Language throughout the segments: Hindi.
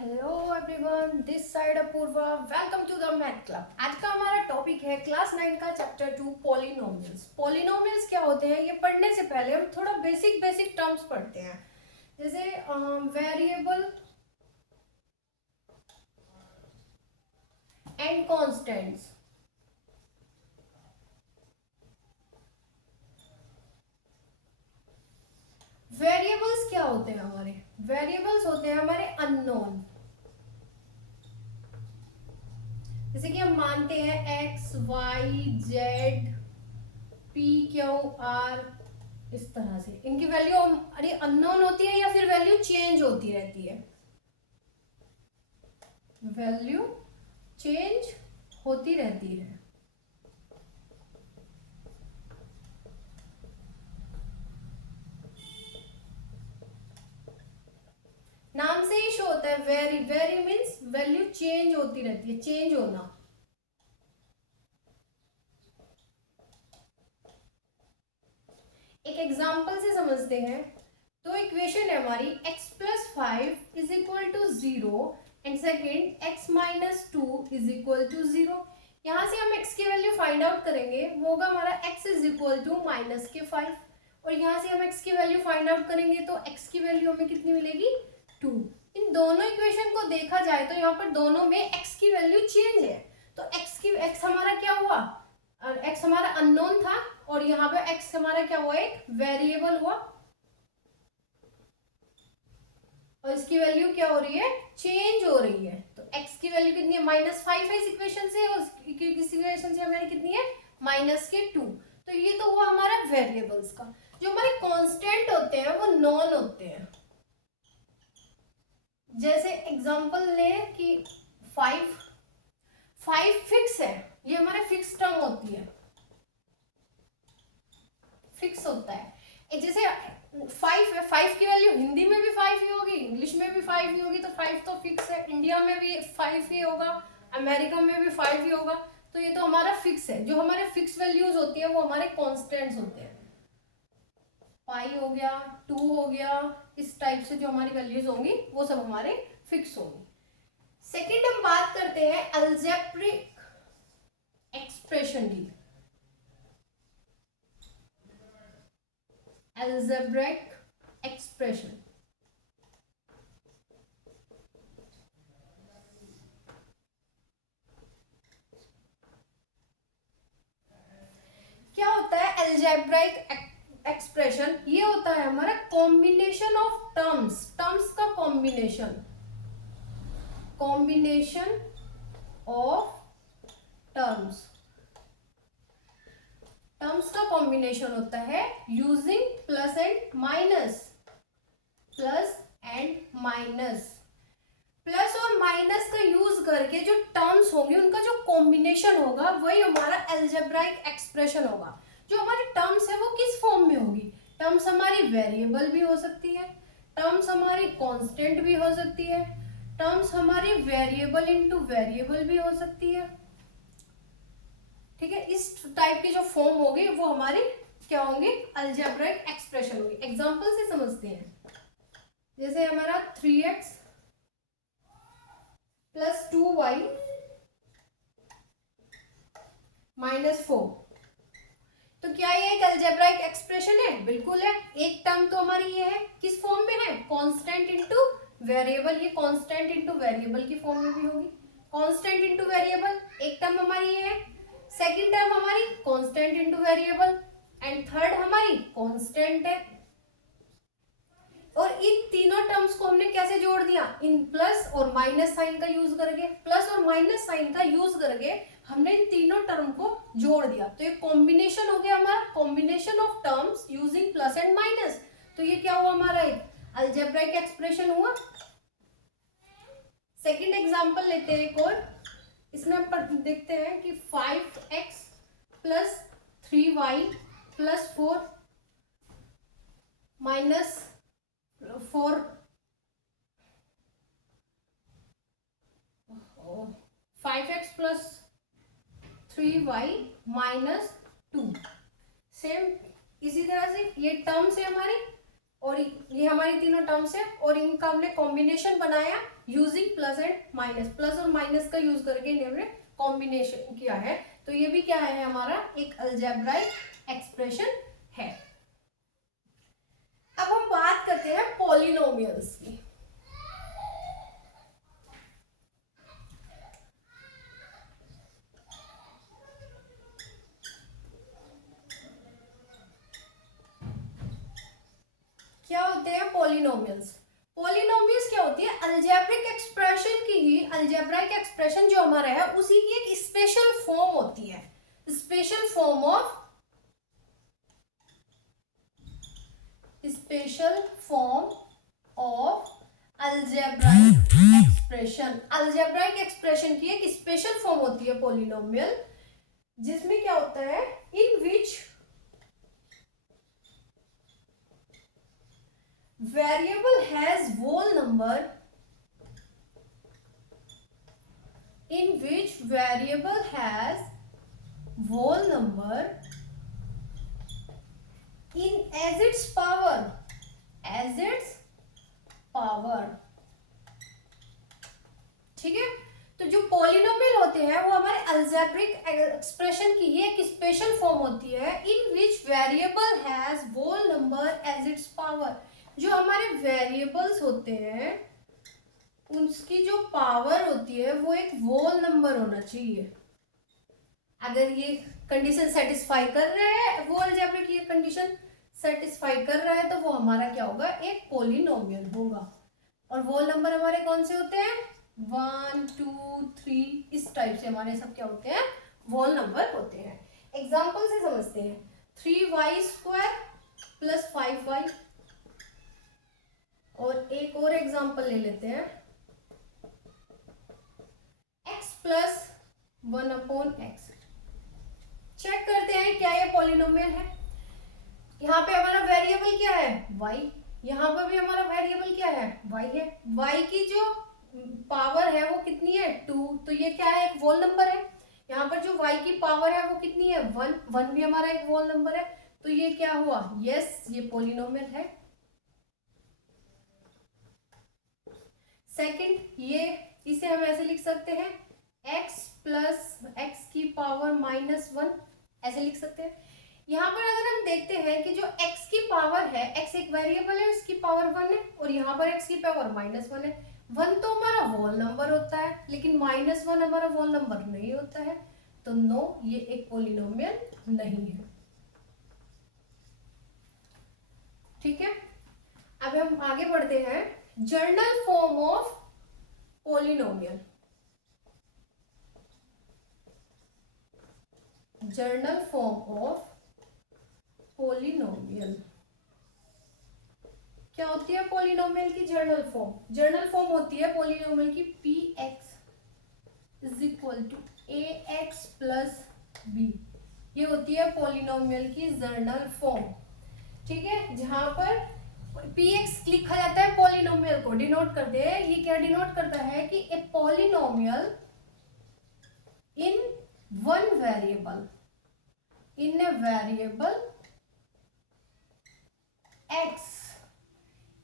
Hello everyone, this side Apoorva. Welcome to the math club. आज का हमारा टॉपिक है क्लास 9 का चैप्टर 2 पॉलिनोमियल्स। पॉलिनोमियल्स क्या होते हैं, ये पढ़ने से पहले हम थोड़ा बेसिक बेसिक टर्म्स पढ़ते हैं, जैसे वेरिएबल एंड कॉन्स्टेंट्स। वेरिएबल्स क्या होते हैं हमारे? वेरिएबल्स होते हैं हमारे अननोन। जैसे कि हम मानते हैं x y z p q r, इस तरह से इनकी वैल्यू अरे अननोन होती है या फिर वैल्यू चेंज होती रहती है। वैल्यू चेंज होती रहती है। नाम से ही शो होता है very. Very means value change होती रहती है, चेंज होना। एक एग्जांपल से समझते हैं। तो इक्वेशन है हमारी x plus 5 is equal to 0 and second x minus 2 is equal to 0। यहां से हम x की वैल्यू फाइंड आउट करेंगे, वो होगा हमारा x is equal to minus के 5। और यहां से हम x की वैल्यू फाइंड आउट करेंगे तो x की वैल्यू हमें कितनी मिलेगी? 2। इन दोनों इक्वेशन को देखा जाए तो यहाँ पर दोनों में x की वैल्यू चेंज है। तो x हमारा क्या हुआ? x हमारा अननोन था और यहाँ पे x हमारा क्या हुआ? एक वेरिएबल हुआ। और इसकी वैल्यू क्या हो रही है? चेंज हो रही है। तो x की वैल्यू कितनी है? -5 है इस इक्वेशन से, और इस इक्वेशन से हमारी कितनी है? -2। तो ये तो हुआ हमारा वेरिएबल्स का। जो हमारे कांस्टेंट होते हैं वो नॉन होते हैं। जैसे एग्जांपल ले कि 5 फिक्स है, ये हमारे फिक्स टर्म होती है, फिक्स होता है। जैसे 5 की वैल्यू हिंदी में भी 5 ही होगी, इंग्लिश में भी 5 ही होगी, तो 5 तो फिक्स है। इंडिया में भी 5 ही होगा, अमेरिका में भी 5 ही होगा। तो ये तो हमारा फिक्स है। जो हमारे फिक्स वैल्यूज होती है वो हमारे कॉन्स्टेंट्स होते हैं। पाई हो गया, 2 हो गया, इस टाइप से जो हमारी वैल्यूज होंगी वो सब हमारे फिक्स होंगी। सेकेंड हम बात करते हैं अलजेब्रिक एक्सप्रेशन की। अलजेब्रिक एक्सप्रेशन क्या होता है? अलजेब्रिक एक्सप्रेशन ये होता है हमारा कॉम्बिनेशन ऑफ टर्म्स। टर्म्स का combination, combination of terms. Terms का कॉम्बिनेशन होता है using plus and minus, plus and minus. Plus और माइनस का यूज करके जो टर्म्स होंगे उनका जो कॉम्बिनेशन होगा वही हमारा अलजेब्राइक एक्सप्रेशन होगा। जो हमारी टर्म्स है वो किस फॉर्म में होगी? टर्म्स हमारी वेरिएबल भी हो सकती है, टर्म्स हमारी कांस्टेंट भी हो सकती है, टर्म्स हमारी वेरिएबल इनटू वेरिएबल भी हो सकती है। ठीक है, इस टाइप की जो फॉर्म होगी वो हमारी क्या होंगी? अलजेब्राइक एक्सप्रेशन होगी। एग्जांपल से समझते हैं। जैसे हमारा 3x प्लस 2y -4, तो क्या ये एक अलजेब्राइक एक्सप्रेशन है? बिल्कुल है। एक टर्म तो हमारी ये है, किस फॉर्म में है? Constant into variable. ये कांस्टेंट इनटू वेरिएबल की फॉर्म में भी होगी। कांस्टेंट इनटू वेरिएबल एक टर्म हमारी ये है, सेकंड टर्म हमारी constant into variable, and third हमारी कांस्टेंट है। और इन तीनों टर्म्स को हमने कैसे जोड़ दिया? इन प्लस और माइनस साइन का यूज करके, प्लस और माइनस साइन का यूज करके हमने इन तीनों टर्म को जोड़ दिया। तो ये कॉम्बिनेशन हो गया हमारा, combination of terms using plus and minus. तो ये क्या हुआ हमारा? एक अलजेब्राइक एक्सप्रेशन हुआ। सेकंड एग्जांपल लेते हैं एक और। इसमें हम देखते हैं कि 5x plus 3y plus 4 minus 4 5x plus 3y minus 2। Same इसी तरह से ये टर्म्स है हमारी, और ये हमारी तीनों टर्म्स है और इनका हमने कॉम्बिनेशन बनाया using plus and minus, plus और माइनस का यूज करके इन्हें हमने कॉम्बिनेशन किया है। तो ये भी क्या है, हमारा एक अलजेब्राइक एक्सप्रेशन है। अब हम बात करते हैं पॉलिनोमियल्स की। क्या होते हैं पॉलिनोमियल्स? पॉलिनोमियल्स क्या होती है, अलजेब्रिक एक्सप्रेशन की ही, अलजेब्राइक एक्सप्रेशन जो हमारा है उसी की एक स्पेशल फॉर्म होती है, special form of algebraic expression. Algebraic expression की एक स्पेशल फॉर्म होती है पॉलिनोमियल, जिसमें क्या होता है, in which variable has whole number, in which variable has whole number in as its power, as its power। ठीक है, तो जो पॉलिनोमियल होते हैं वो हमारे अलजेब्रिक एक्सप्रेशन की ही एक स्पेशल फॉर्म होती है, in which variable has whole number as its power. जो हमारे वेरिएबल्स होते हैं उसकी जो पावर होती है वो एक होल नंबर होना चाहिए। अगर ये कंडीशन सेटिस्फाई कर रहे हैं, वो अलजेब्रिक ये कंडीशन सेटिस्फाई कर रहा है, तो वो हमारा क्या होगा, एक पॉलिनोमियल होगा। और होल नंबर हमारे कौन से होते हैं, 1 2 3, इस टाइप से हमारे सब क्या होते हैं, होल नंबर होते हैं। एग्जाम्पल से समझते हैं, 3y² + 5y। और एक और एग्जाम्पल ले लेते हैं, x + 1/x। चेक करते हैं क्या ये पॉलिनोमियल है। यहाँ पे हमारा वेरिएबल क्या है, y, यहाँ पर भी हमारा वेरिएबल क्या है, y है। y की जो पावर है वो कितनी है, 2, तो ये क्या है, एक होल नंबर है। यहाँ पर जो y की पावर है वो कितनी है, 1, 1 भी हमारा एक होल नंबर है। तो ये क्या हुआ, यस, ये पॉलिनोमियल है। सेकंड, ये इसे हम ऐसे लिख सकते हैं, x + x की पावर -1, ऐसे लिख सकते हैं। यहाँ पर अगर हम देखते हैं कि जो x की पावर है, x एक वेरिएबल है, इसकी पावर 1 है, और यहाँ पर x की पावर -1 है। 1 तो हमारा होल नंबर होता है, लेकिन -1 हमारा होल नंबर नहीं होता है, तो नो, ये एक पॉलिनोमियल नहीं है। ठीक है, अब हम आगे बढ़ते हैं, journal form of polynomial. Journal form of polynomial क्या होती है, पॉलिनोमियल की जर्नल फॉर्म? जर्नल फॉर्म होती है पॉलिनोमियल की px = ax + b। ये होती है पॉलिनोमियल की जर्नल फॉर्म। ठीक है, जहां पर px लिखा जाता है पॉलिनोमियल को डिनोट करते हैं। ये क्या डिनोट करता है कि a polynomial in one variable, in a variable x,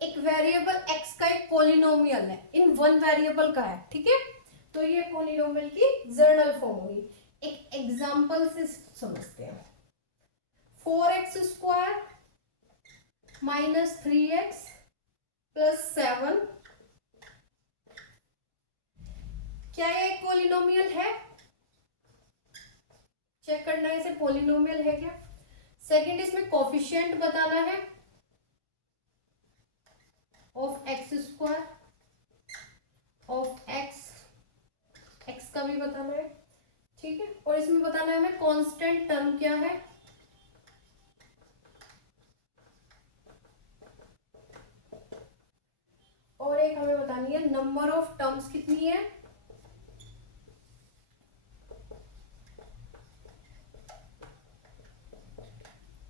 एक वेरिएबल x का एक पॉलिनोमियल है, इन वन वेरिएबल का है। ठीक है, तो ये पॉलिनोमियल की जर्नल फॉर्म हुई। एक एग्जांपल से समझते हैं, 4x² - 3x + 7, क्या ये एक पॉलिनोमियल है? चेक करना है इसे पॉलिनोमियल है क्या। सेकंड, इसमें कोफिशिएंट बताना है ऑफ x² ऑफ x का भी बताना है। ठीक है, और इसमें बताना है हमें कांस्टेंट टर्म क्या है, और एक हमें बतानी है नंबर ऑफ टर्म्स कितनी है,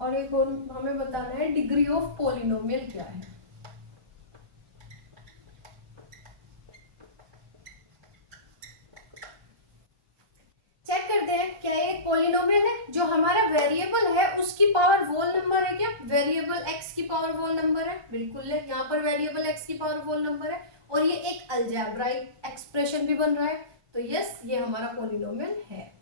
और एक और हमें बताना है डिग्री ऑफ पॉलिनोमियल क्या है। चेक करते हैं क्या ये पॉलिनोमियल है, जो हमारा वेरिएबल है उसकी पावर होल नंबर है क्या? वेरिएबल x की पावर होल नंबर है, बिल्कुल है, यहाँ पर वेरिएबल x की पावर होल नंबर है और ये एक अलजेब्राइक एक्सप्रेशन भी बन रहा है, तो यस ये हमारा पॉलिनोमियल है।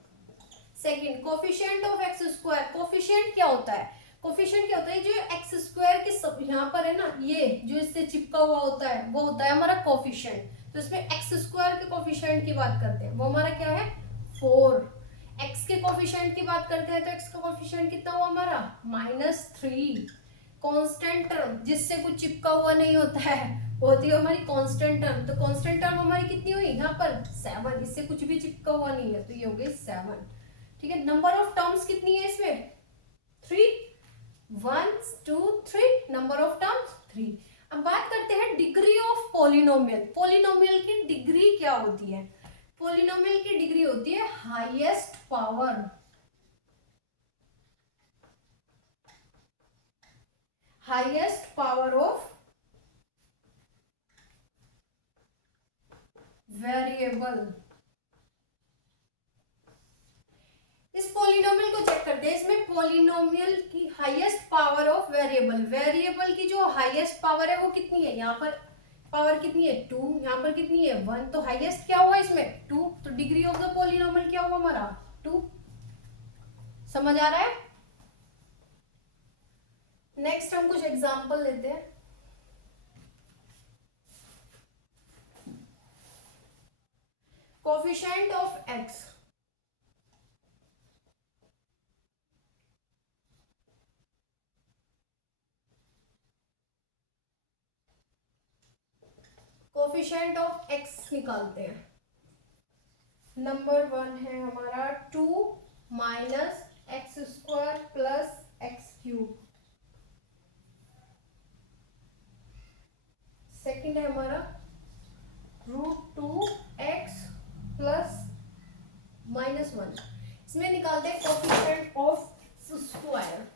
Second, coefficient of x square. Coefficient क्या होता है? कोफिशिएंट क्या होता है? जो एक्स स्क्वायर के सब यहाँ पर है ना, ये जो इससे चिपका हुआ होता है वो होता है हमारा कोफिशिएंट। तो इसमें एक्स स्क्वायर के कोफिशिएंट की बात करते हैं, वो हमारा क्या है? 4। एक्स के कोफिशिएंट की बात करते हैं तो एक्स का कोफिशिएंट कितना हुआ हमारा? -3। कांस्टेंट टर्म जिससे कुछ चिपका हुआ नहीं होता है वो होती है हमारी कांस्टेंट टर्म। तो कांस्टेंट टर्म हमारी कितनी हुई यहाँ पर? 7। इससे कुछ भी चिपका हुआ नहीं है, तो ये हो गई 7। ठीक है, नंबर ऑफ टर्म्स कितनी है इसमें? 3। 1 2 3, नंबर ऑफ टर्म्स 3। अब बात करते हैं डिग्री ऑफ पॉलिनोमियल। पॉलिनोमियल की डिग्री क्या होती है? पॉलिनोमियल की डिग्री होती है highest power. Highest power of variable. इस पॉलिनोमियल को चेक करते हैं। इसमें पॉलिनोमियल की highest power of variable, variable की जो हाईएस्ट पावर है वो कितनी है? यहाँ पर पावर कितनी है? 2। यहाँ पर कितनी है? 1। तो हाईएस्ट क्या हुआ इसमें? 2। तो डिग्री ऑफ द पॉलिनोमियल क्या हुआ हमारा? 2। समझ आ रहा है? नेक्स्ट हम कुछ एग्जांपल लेते हैं। Coefficient of x. Coefficient of x निकालते हैं। नंबर 1 है हमारा 2 minus x square plus x cube. Second है हमारा √2x प्लस -1। इसमें निकालते हैं coefficient of square.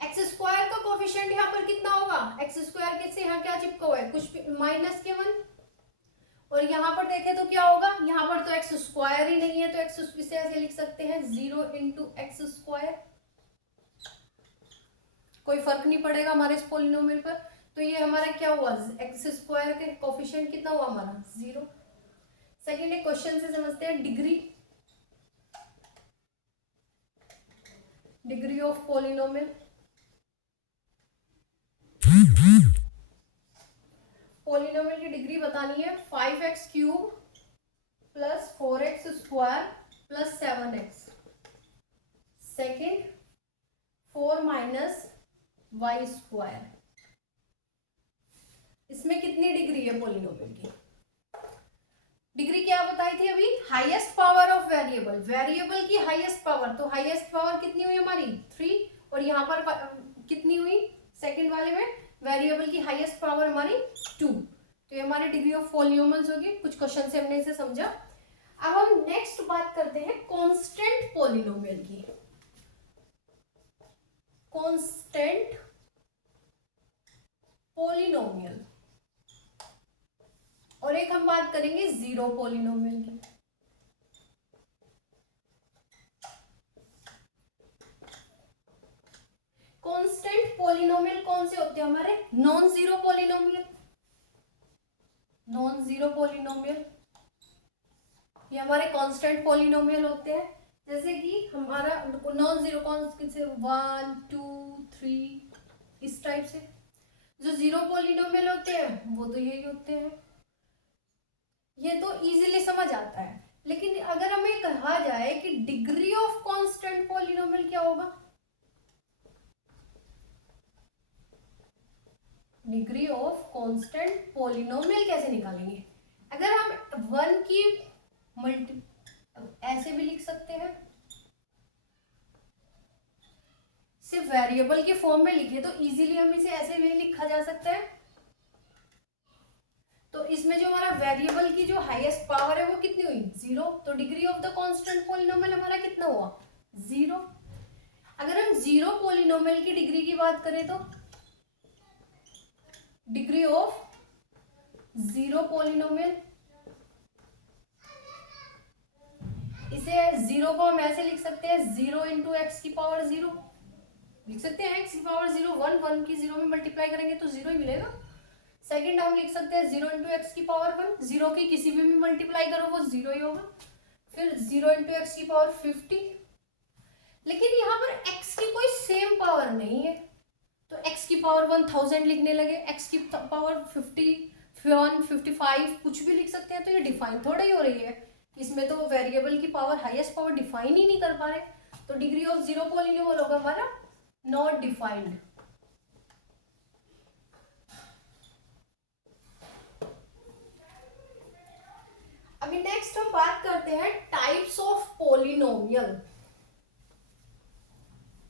X square का कोफिशिएंट यहाँ पर कितना होगा? एक्स स्क्वायर के से यहाँ क्या चिपका हुआ है? कुछ -1। और यहाँ पर देखें तो क्या होगा? यहाँ पर तो एक्स स्क्वायर ही नहीं है, तो एक्स इसे ऐसे लिख सकते हैं 0 × एक्स स्क्वायर। कोई फर्क नहीं पड़ेगा हमारे इस पॉलिनोमियल पर। तो ये हमारा क्या हुआ? एक्स स्क्वायर के कोफिशिएंट कितना हुआ हमारा? 0। सेकेंड एक क्वेश्चन से समझते हैं degree. Degree of polynomial. Polynomial की डिग्री बतानी है 5x³ plus 4x² plus 7x। Second 4 - y²। इसमें कितनी डिग्री है पॉलिनोमियल की? डिग्री क्या बताई थी अभी? Highest power of variable. Variable की हाईएस्ट पावर, तो हाईएस्ट पावर कितनी हुई हमारी? 3। और यहाँ पर कितनी हुई सेकंड वाले में? वेरिएबल की हाईएस्ट पावर हमारी 2। तो ये हमारी डिग्री ऑफ पॉलिनोमियल्स होगी। कुछ क्वेश्चन से हमने इसे समझा। अब हम नेक्स्ट बात करते हैं कांस्टेंट पॉलिनोमियल की। Constant polynomial. और एक हम बात करेंगे जीरो पॉलिनोमियल की। कांस्टेंट पॉलिनोमियल कौन से होते हैं हमारे? Non zero polynomial. Non zero polynomial ये हमारे कांस्टेंट पॉलिनोमियल होते हैं। जैसे कि हमारा नॉन जीरो कौन से? 1 2 3 इस टाइप से। जो जीरो पॉलिनोमियल होते हैं वो तो यही होते हैं। ये तो इजीली समझ आता है। लेकिन अगर हमें कहा जाए कि डिग्री ऑफ कांस्टेंट पॉलिनोमियल क्या होगा? डिग्री ऑफ कांस्टेंट पॉलिनोमियल कैसे निकालेंगे? अगर हम 1 की मल्टी ऐसे भी लिख सकते हैं, सिर्फ वेरिएबल के फॉर्म में लिखे तो इजीली हम इसे ऐसे भी लिखा जा सकता है। तो इसमें जो हमारा वेरिएबल की जो हाईएस्ट पावर है वो कितनी हुई? 0। तो degree of the constant polynomial हमारा कितना हुआ? 0। अगर हम जीरो पॉलिनोमियल की डिग्री की बात करें तो डिग्री ऑफ जीरो पॉलिनोमियल इसे जीरो को हम ऐसे लिख सकते हैं, 0 इंटू एक्स की पावर 0 लिख सकते हैं। एक्स की पावर 0, 1 की 0 में मल्टीप्लाई करेंगे तो 0 ही मिलेगा। सेकंड हम लिख सकते हैं 0 इंटू एक्स की पावर 1, 0 की किसी भी मल्टीप्लाई करो वो 0 ही होगा। फिर 0 इंटू एक्स की पावर 50, लेकिन यहाँ पर x की कोई सेम पावर नहीं है, तो x की पावर 1000 लिखने लगे, x की पावर 50, 55 कुछ भी लिख सकते हैं, तो ये डिफाइन थोड़ा ही हो रही है। इसमें तो वेरिएबल की पावर, हाईएस्ट पावर डिफाइन ही नहीं कर पा रहे, तो डिग्री ऑफ जीरो पॉलिनोमियल होगा हमारा नॉट डिफाइंड। अभी नेक्स्ट हम बात करते हैं टाइप्स ऑफ पॉलिनोमियल।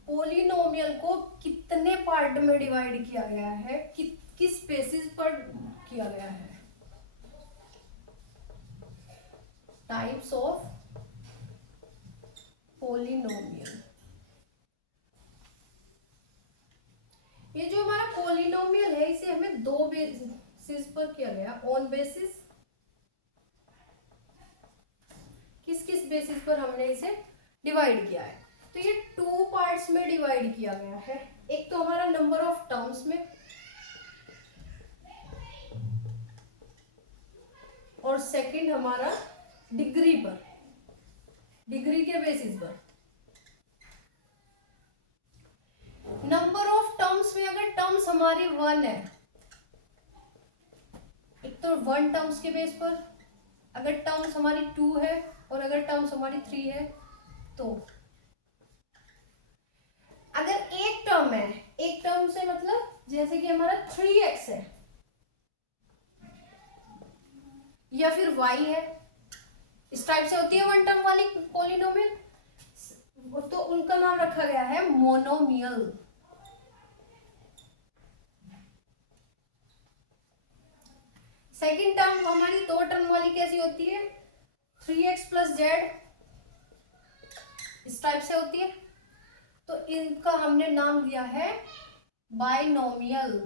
पॉलिनोमियल को कितने पार्ट में डिवाइड किया गया है, किस बेसिस पर किया गया है। टाइप्स ऑफ पॉलिनोमियल, ये जो हमारा पॉलिनोमियल है इसे हमें दो बेसिस पर किया गया। ऑन बेसिस, किस किस बेसिस पर हमने इसे डिवाइड किया है, तो ये 2 पार्ट्स में डिवाइड किया गया है। एक तो हमारा नंबर ऑफ टर्म्स में, और सेकंड हमारा डिग्री पर, डिग्री के बेसिस पर। नंबर ऑफ टर्म्स में अगर टर्म्स हमारी 1 है, एक तो 1 टर्म्स के बेस पर, अगर टर्म्स हमारी 2 है और अगर टर्म्स हमारी 3 है, तो अगर एक टर्म है, एक टर्म से मतलब जैसे कि हमारा 3x है या फिर y है, इस टाइप से होती है 1 टर्म वाली पॉलिनोमियल, तो उनका नाम रखा गया है मोनोमियल। सेकंड टर्म हमारी 2 टर्म वाली कैसी होती है, 3x प्लस जेड, इस टाइप से होती है, तो इनका हमने नाम दिया है बाइनोमियल।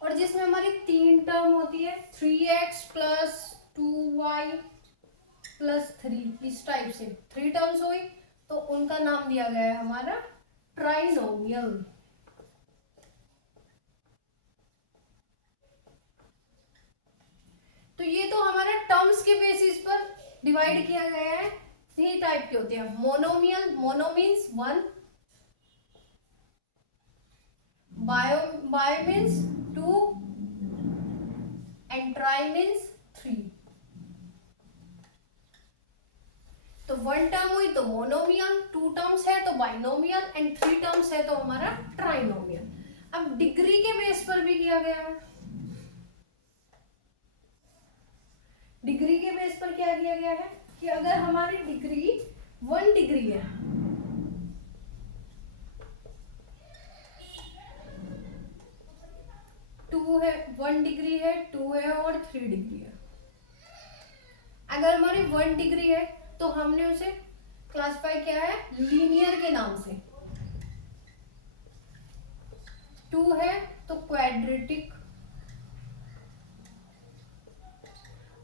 और जिसमें हमारी 3 टर्म होती है, 3x प्लस 2y प्लस 3, इस टाइप से 3 टर्म्स हुई, तो उनका नाम दिया गया है हमारा ट्राइनोमियल। तो ये तो हमारा टर्म्स के बेसिस पर डिवाइड किया गया है। 3 टाइप के होते हैं monomial, mono means 1, bye means 2 and try means 3। तो 1 टर्म हुई तो मोनोमियल, 2 टर्म्स है तो बाइनोमियल एंड 3 टर्म्स है तो हमारा ट्राइनोमियल। अब डिग्री के बेस पर भी किया गया है। डिग्री के बेस पर क्या किया गया है कि अगर हमारी डिग्री 1 डिग्री है, टू है, 1 डिग्री है, 2 है और 3 डिग्री है। अगर हमारी 1 डिग्री है तो हमने उसे क्लासिफाई किया है लीनियर के नाम से। 2 है तो क्वाड्रेटिक,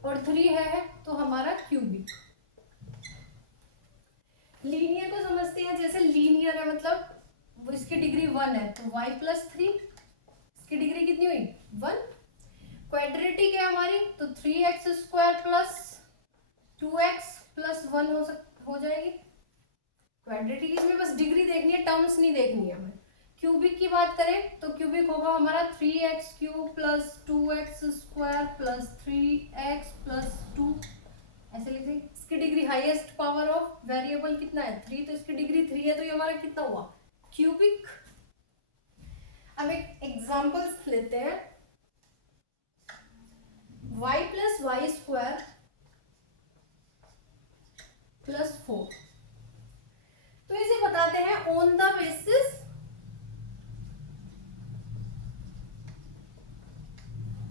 और 3 है तो हमारा क्यूबिक। लीनियर को समझते हैं, जैसे लीनियर है मतलब वो इसकी डिग्री 1 है तो y प्लस 3, इसकी डिग्री कितनी हुई 1। क्वाड्रेटिक है हमारी तो 3x square plus 2x plus 1 हो जाएगी क्वाड्रेटिक। इसमें बस डिग्री देखनी है, टर्म्स नहीं देखनी है हमें। क्यूबिक की बात करें तो क्यूबिक होगा हमारा 3x cube plus 2x square plus 3x plus 2, ऐसे लिख दें। इसकी degree highest power of variable कितना है 3, तो इसकी डिग्री 3 है तो ये हमारा कितना हुआ क्यूबिक। अब एक एग्जांपल्स लेते हैं। y plus y square plus 4, तो इसे बताते हैं on the basis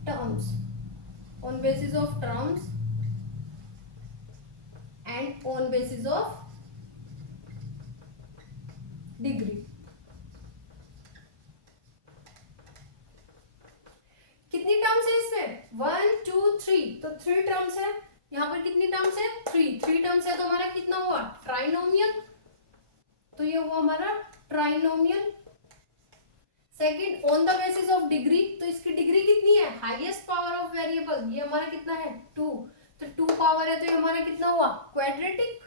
terms, on basis of terms and on basis of degree। कितनी टर्म्स है इसमें 1 2 3, तो 3 टर्म्स है। यहाँ पर कितनी टर्म्स है? 3 टर्म्स है, तो हमारा कितना हुआ? ट्राइनोमियल। तो ये हुआ हमारा trinomial. Second, on the basis of degree, तो इसकी डिग्री कितनी है? हाईएस्ट पावर ऑफ वेरिएबल, ये हमारा कितना है? 2, तो 2 पावर है, तो ये हमारा कितना हुआ? क्वाड्रेटिक।